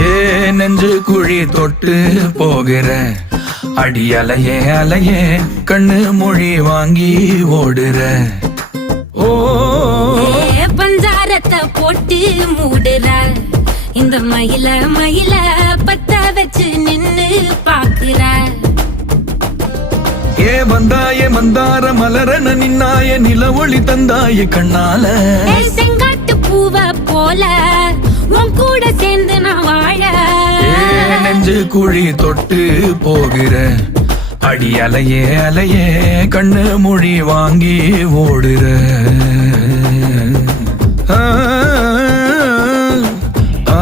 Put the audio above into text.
ஏ நெஞ்சு குழி தொட்டு போகிற அடி அலையே அலையே கண்ணு மொழி வாங்கி ஓடுற. ஓ பஞ்சாரத்தை போட்டு மூடுற இந்த மயில மயில பத்த வச்சு நின்னு பாக்குற. ஏ வந்தாய மந்தார மலரன நின்னாய நில ஒளி தந்தாய கண்ணால. செங்காட்டு பூவ போல உன் கூட சேர்ந்து நான் வாழ. நெஞ்சு குழி தொட்டு போகிற அடி அலையே அலையே கண்ணு மொழி வாங்கி ஓடுற. ஆ ஆ